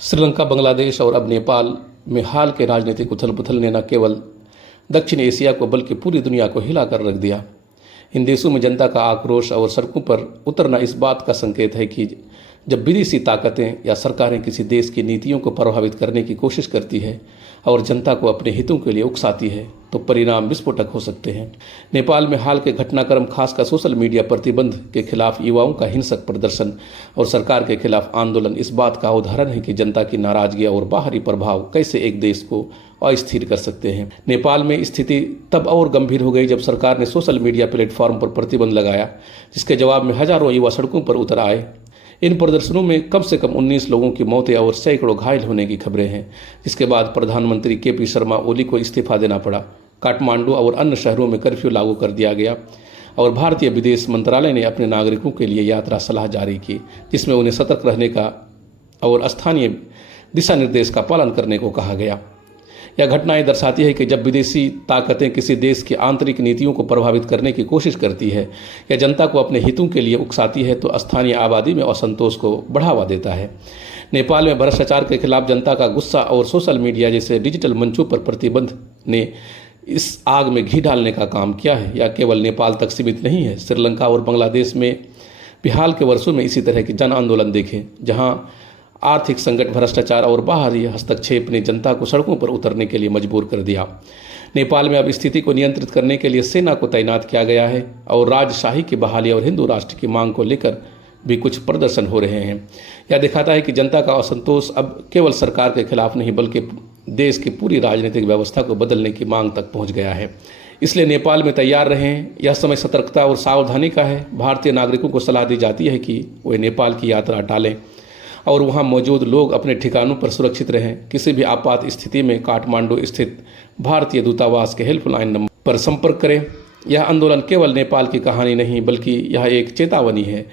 श्रीलंका, बांग्लादेश और अब नेपाल में हाल के राजनीतिक उथल पुथल ने न केवल दक्षिण एशिया को बल्कि पूरी दुनिया को हिला कर रख दिया। इन देशों में जनता का आक्रोश और सड़कों पर उतरना इस बात का संकेत है कि जब विदेशी ताकतें या सरकारें किसी देश की नीतियों को प्रभावित करने की कोशिश करती है और जनता को अपने हितों के लिए उकसाती है तो परिणाम विस्फोटक हो सकते हैं। नेपाल में हाल के घटनाक्रम, खासकर सोशल मीडिया प्रतिबंध के खिलाफ युवाओं का हिंसक प्रदर्शन और सरकार के खिलाफ आंदोलन इस बात का उदाहरण है कि जनता की नाराजगी और बाहरी प्रभाव कैसे एक देश को अस्थिर कर सकते हैं। नेपाल में स्थिति तब और गंभीर हो गई जब सरकार ने सोशल मीडिया प्लेटफॉर्म पर प्रतिबंध लगाया, जिसके जवाब में हजारों युवा सड़कों पर उतर आए। इन प्रदर्शनों में कम से कम 19 लोगों की मौतें और सैकड़ों घायल होने की खबरें हैं, जिसके बाद प्रधानमंत्री केपी शर्मा ओली को इस्तीफा देना पड़ा। काठमांडू और अन्य शहरों में कर्फ्यू लागू कर दिया गया और भारतीय विदेश मंत्रालय ने अपने नागरिकों के लिए यात्रा सलाह जारी की, जिसमें उन्हें सतर्क रहने का और स्थानीय दिशा निर्देश का पालन करने को कहा गया। यह घटनाएं दर्शाती है कि जब विदेशी ताकतें किसी देश की आंतरिक नीतियों को प्रभावित करने की कोशिश करती है या जनता को अपने हितों के लिए उकसाती है तो स्थानीय आबादी में असंतोष को बढ़ावा देता है। नेपाल में भ्रष्टाचार के खिलाफ जनता का गुस्सा और सोशल मीडिया जैसे डिजिटल मंचों पर प्रतिबंध ने इस आग में घी डालने का काम किया है। यह केवल नेपाल तक सीमित नहीं है। श्रीलंका और बांग्लादेश में भी हाल के वर्षों में इसी तरह के जन आंदोलन देखे, जहां आर्थिक संकट, भ्रष्टाचार और बाहरी हस्तक्षेप ने जनता को सड़कों पर उतरने के लिए मजबूर कर दिया। नेपाल में अब स्थिति को नियंत्रित करने के लिए सेना को तैनात किया गया है और राजशाही की बहाली और हिंदू राष्ट्र की मांग को लेकर भी कुछ प्रदर्शन हो रहे हैं। यह दिखाता है कि जनता का असंतोष अब केवल सरकार के खिलाफ नहीं बल्कि देश की पूरी राजनीतिक व्यवस्था को बदलने की मांग तक पहुंच गया है। इसलिए नेपाल में तैयार रहें। यह समय सतर्कता और सावधानी का है। भारतीय नागरिकों को सलाह दी जाती है कि वे नेपाल की यात्रा टालें और वहां मौजूद लोग अपने ठिकानों पर सुरक्षित रहें। किसी भी आपात स्थिति में काठमांडू स्थित भारतीय दूतावास के हेल्पलाइन नंबर पर संपर्क करें। यह आंदोलन केवल नेपाल की कहानी नहीं बल्कि यह एक चेतावनी है।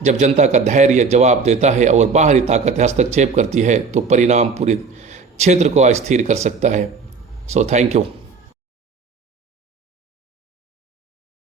जब जनता का धैर्य जवाब देता है और बाहरी ताकत हस्तक्षेप करती है तो परिणाम पूरे क्षेत्र को अस्थिर कर सकता है। So thank you.